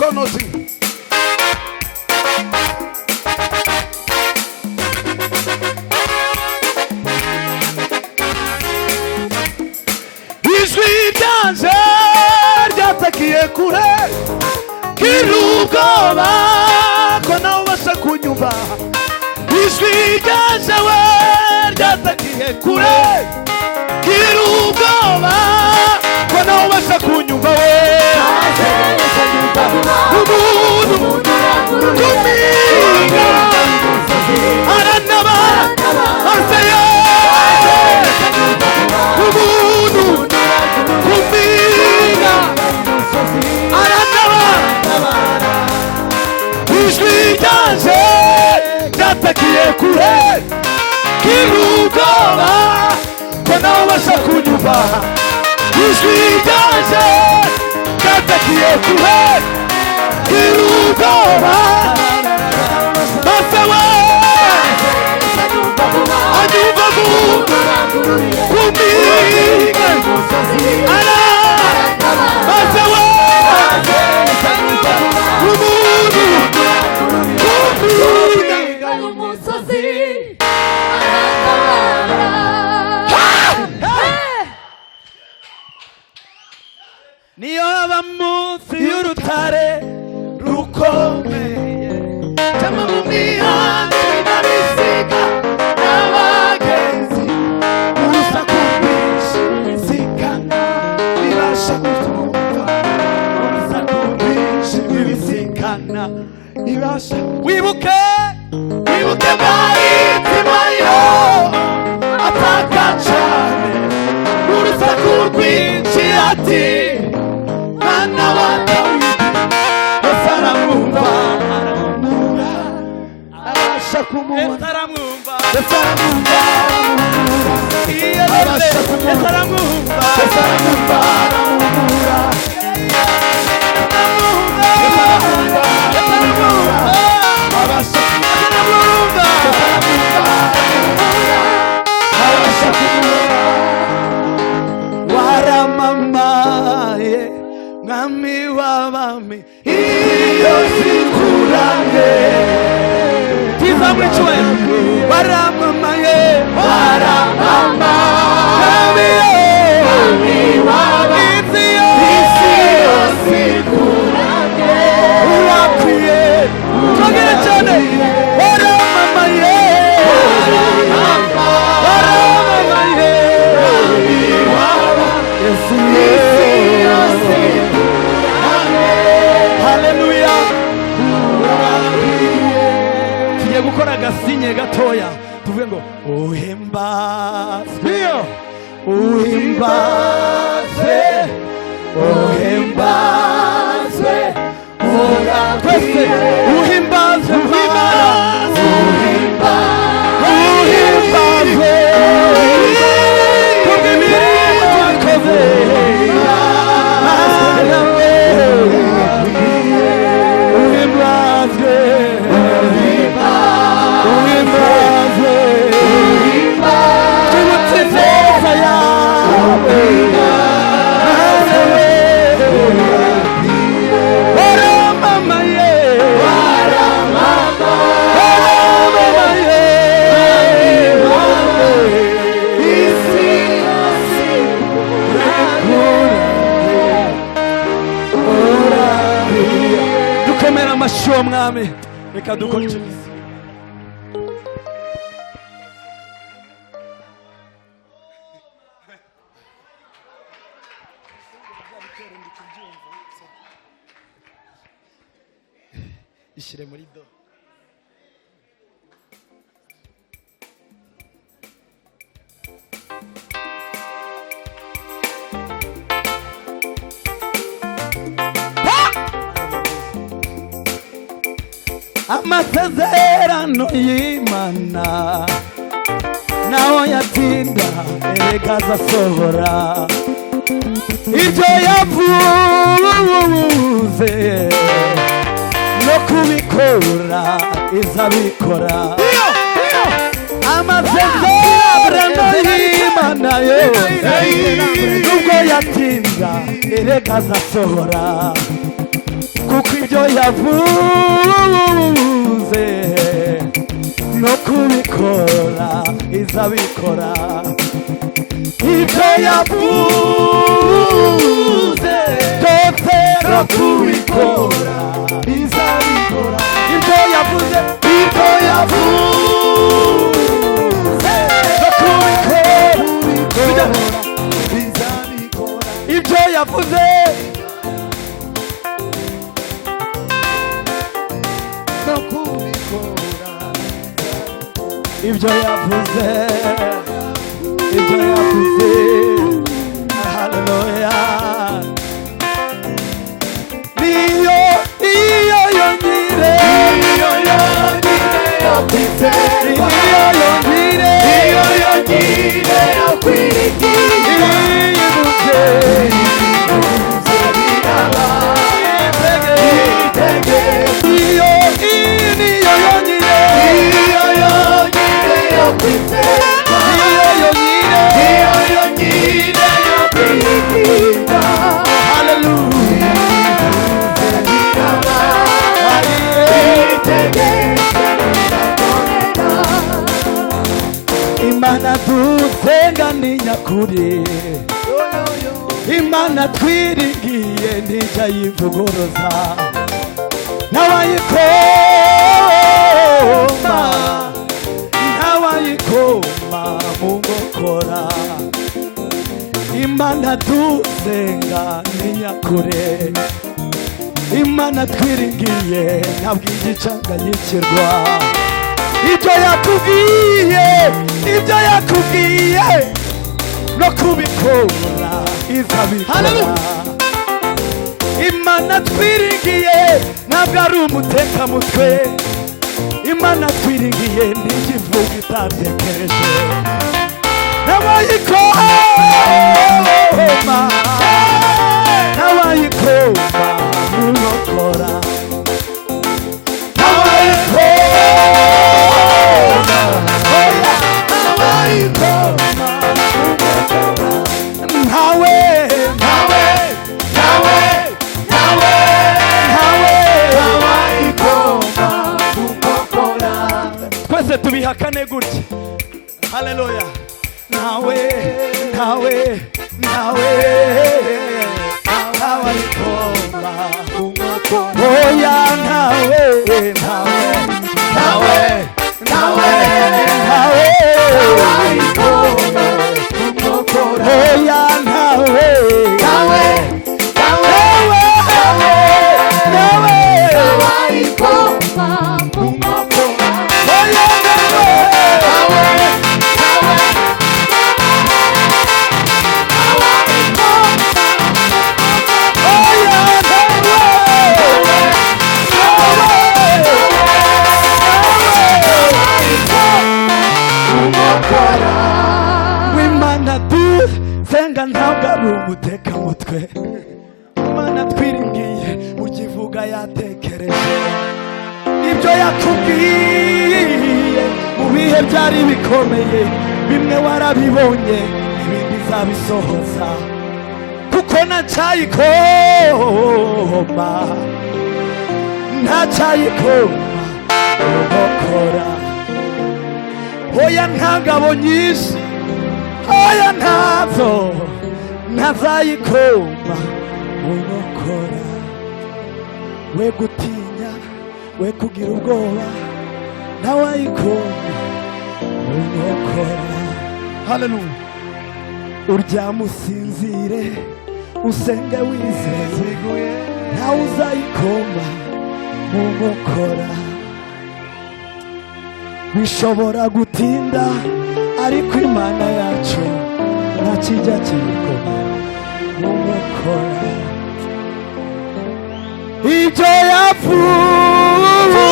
mukonozi ijwi ryanjye ryatakiye kure kirubwoba ko nawe ubasha kunyumva ijwi ryanjye we ryatakiye kure kirubwoba ko nawe ubasha kunyumva we umuntu kumiga aranabara aseyo umuntu kumiga aranabara ijwi ryanjye ryatakiye kure kirubwoba ko nawe ubasha kunyumva ijwi ryanjye ryatakiye kure kirubwoba maze we anyumva kumiga maze we umuntu kumiga umusozi niyo haba munsi y'urutare rukomeye cyangwa mu mihanda ibinyabiziga n'abagenzi urusaku rwinshi bisikana bibasha gutumva urusaku rwinshi bisikana bibasha wibuke baritimayo ataka cyane urusaku rwinshi ati mwana wa Dawidi aramwumva abasha kumubona aramwumva abasha kumubona aramwumva waramamaye mwami w'abami iyo zikurange tiza muri cyubahiro waramamaye mwami w'abami isi yose ikurange urakwiye twagire cyane waramamaye isi yose gukora agasinye gatoya tuvuge ngo uhimbazwe twese uhimbazwe kubw'imirimo wakoze dukomera amashyi mwami reka dukore icyo gihe ishyire muri do amasezerano y'Imana naho yatinda erega azasohora ibyo yavuze no kubikora izabikora amasezerano y'Imana nubwo yatinda erega azasohora kuko ibyo yavuze no kubikora izabikora. Ibyo yavuze byose no kubikora izabikora. Ibyo yavuze no kubikora izabikora. Ibyo yavuze no kubikora. Ibyo yavuze, ibyo yavuze. Haleluya. Niyo yonyine yakwise, niyo yonyine yakwiringiye. Ibuze biraba itege. Niyo yonyine yakwise, niyo yonyine yakwiringiye. Haleluya. Imana dusenga ni nyakuri, Imana twiringiye ntijya yivugoroza. Ntawayikoma mu nkokora. Imana dusenga ni nyakuri, Imana twiringiye ntabwo igicanganyikirwa. Ibyo yakubwiye no kubikora izabikora. Imana twiringiye ntabwo ari umutekamutwe. Imana twiringiye ntikivuga itatekereje. Ntawayikoma mu nkokora. Twese tubihakane gutya. Haleluya. Ntawayikoma mu nkokora. Oya ntabwo ari umutekamutwe. Imana twiringiye ukivuga yatekereje. Ibyo yakubwiye mu bihe byari bikomeye, bimwe warabibonye ibindi izabisohoza. Kuko ntacyayikoma urokora. Oya nta ngabo nyinshi, oya ntazo ntazayikoma urokora. We gutinya, we kugira ubwoba, ntawayikoma urokora. Haleluya. Uryama usinzire, usenge wizeye, ntawe uzayikoma mu nkokora. Bishobora gutinda ariko Imana yacu ntakijya kiyikoma mu nkokora. Ibyo yavuze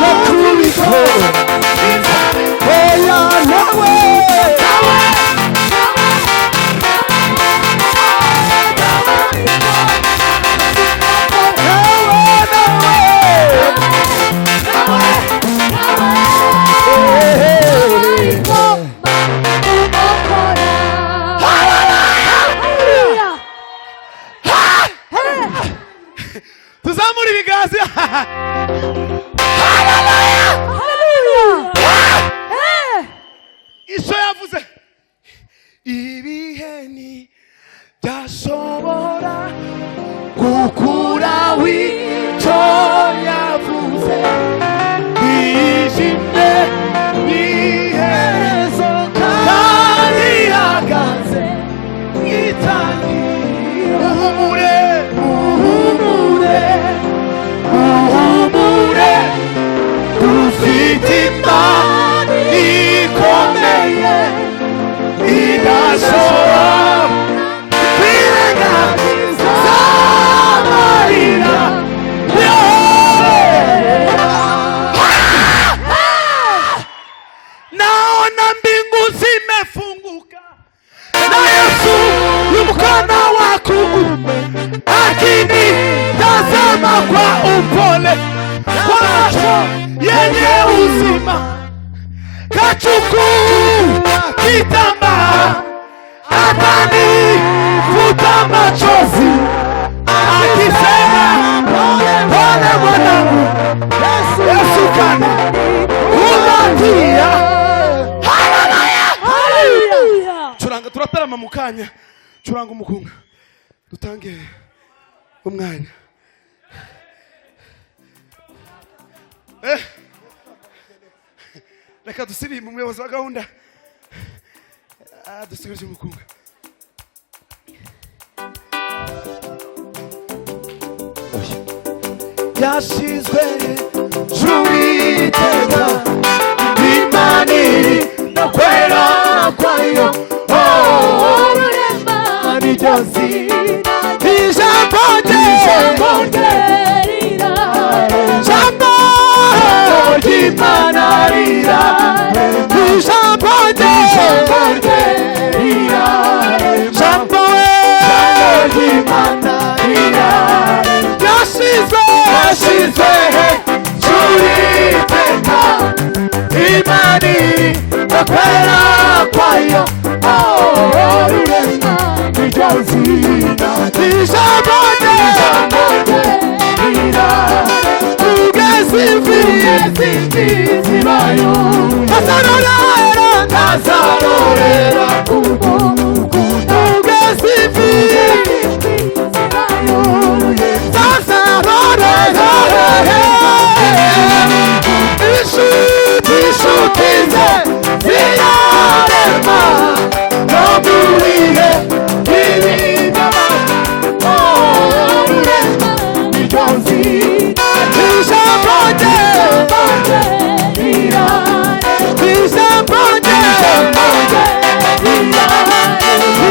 no kubikora. Oya nawe ibiheni byashobora gukuraho icyo yavuze. Yijimye n'iherezo kandi ihagaze nk'itangiriro. Muhumure, dufite Imana ikomeye idashobora kwirengagiza amarira. Naona mbingu zimefunguka na Yesu yu mkono wa kuume, akinitazama kwa upole, kwa macho yenye uzima. Kachukua kitambaa akanifuta machozi, akisema pole mwanangu, Yesu kanikumbatia. Haleluya! Curanga turatarama mukanya, curanga umukunga dutange umwanya. Reka dusirimu umuyobozi wa gahunda dusubirije umukunga. Yashizwe Juwiteka Imana iri no kwera kwayo. Rurema niryo zina, ijambo rye rira, ijambo ry'Imana rira, ijambo rye rira, ijambo ry'Imana rira. Yashizwe Juwiteka Imana iri no kwera kwayo. Rurema niryo zina, ijambo rye rira, ugeze imfizi zibayo. Ntazarorera kuko ugeze imfizi zibayo. Ntazarorera inshuti ze zirarema no mu bihe by'ibinyoma. Rurema niryo zina, ijambo rye rira, ijambo rye rira,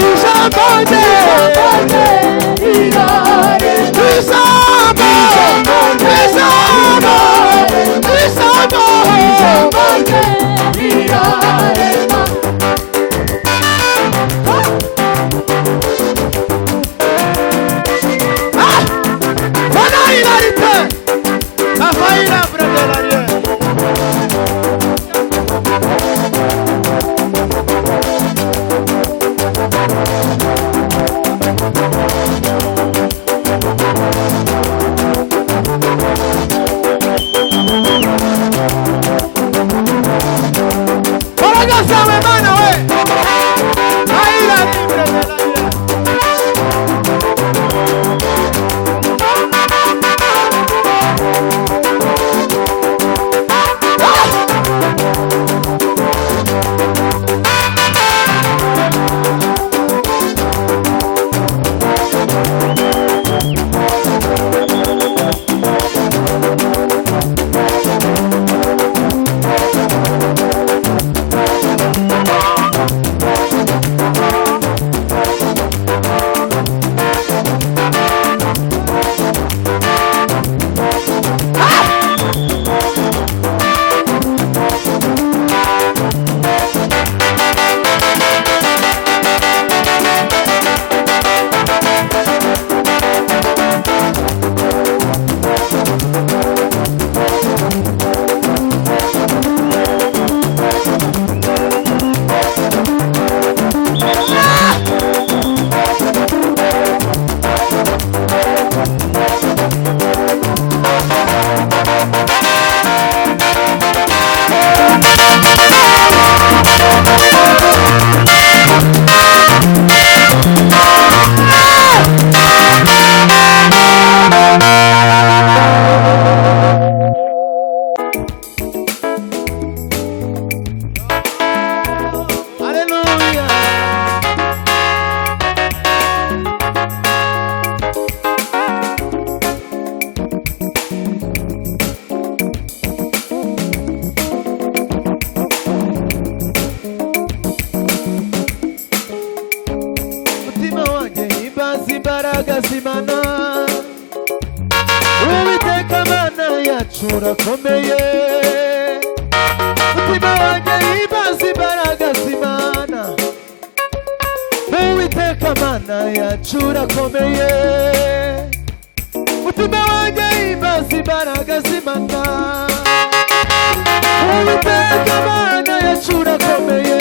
ijambo rye rira, Imana Uwiteka Mana yacu urakomeye Mutima wanjye himbaza imbaraga z'Imana Uwiteka Mana yacu urakomeye Mutima wanjye himbaza imbaraga z'Imana Uwiteka Mana yacu urakomeye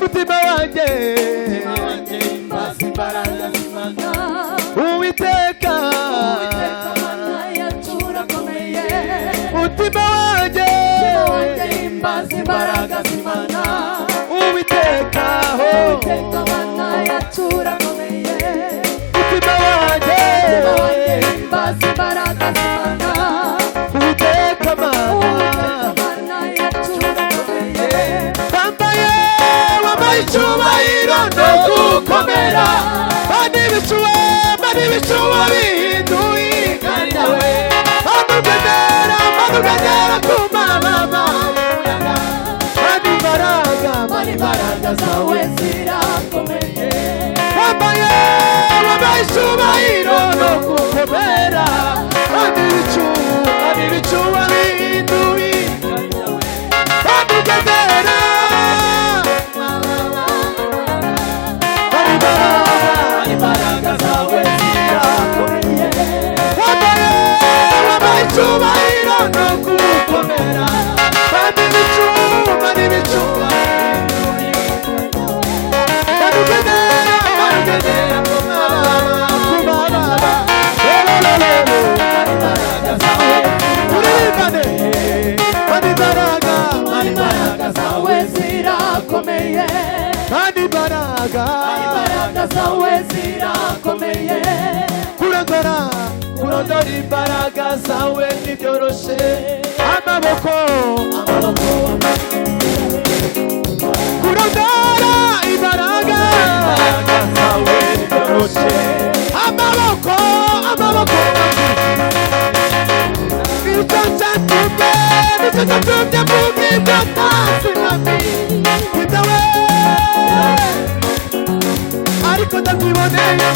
Mutima wanjye himbaza imbaraga z'Imana Uwiteka Mana yacu urakomeye Mutima wanjye himbaza imbaraga z'Imana Uwiteka Mana yacu urakomeye Mutima wanjye himbaza imbaraga z'Imana Uwiteka Mana yacu urakomeye Wambaye icyubahiro no gukomera Bani bicuba bihinduye inganawe Manugenera kumababa Bani imbaraga zawe zirakomeye Wambaye icyubahiro no gukomera Bani bicuba bihinduye inganawe Manugenera imbaraga zawe zirakomeye Wambaye icyubahiro no gukomera Kandi ibicuba Manugenera kumababa Imbaraga zawe turibane Imbaraga zawe zirakomeye Kandi imbaraga zawe zirakomeye kurondora imbaraga zawe ntibyoroshe amaboko kurondora imbaraga zawe ntibyoroshe amaboko nicyo cyatumye mvuga ibyo ntazi nami bidawe ariko ndabyiboneye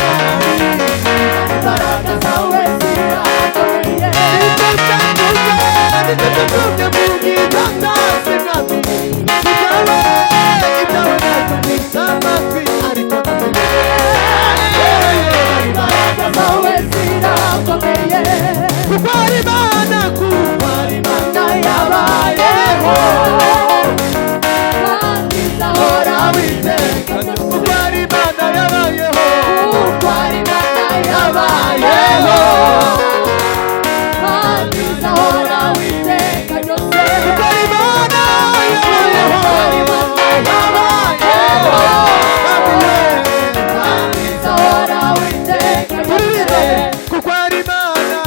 imbaraga zawe zirakomeye nicyo cyatumye mvuga ibyo ntazi nami bidawe ibyawe natumisa amatwi ariko ndabyiboneye imbaraga zawe zirakomeye kuko ari Imana yabayeho kandi izahora witeka kuko ari Imana yabayeho kandi izahora witeka ryose kuko ari Imana yabayeho kandi izahora witeka ryose kuko ari Imana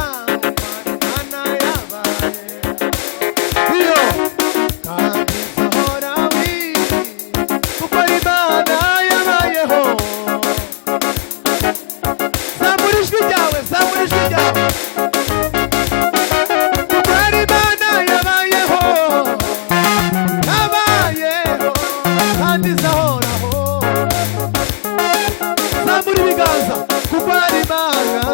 kuko ari Imana